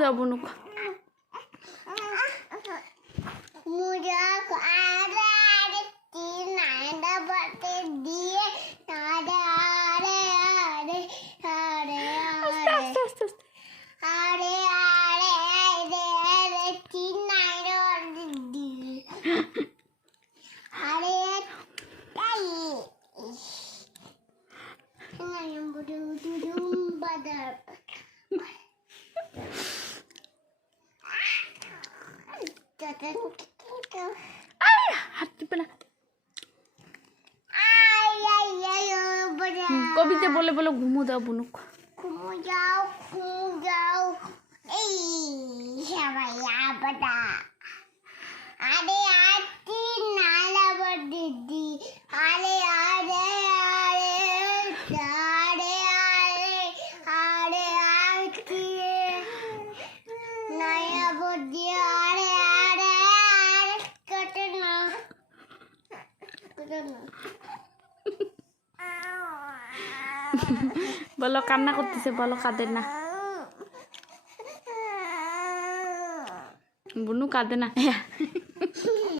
দাও বুনু। মুজা আরে হাত টিপে না কবিতা বলে বলে ঘুমো দাও বুনুক আরে আরে আরে আরে আরে আরে আতি নয়া বদি আরে আরে আরে কটে না কটে না বলো কান্না করতেছে বলো কাঁদে না। বুনু কাঁদে না।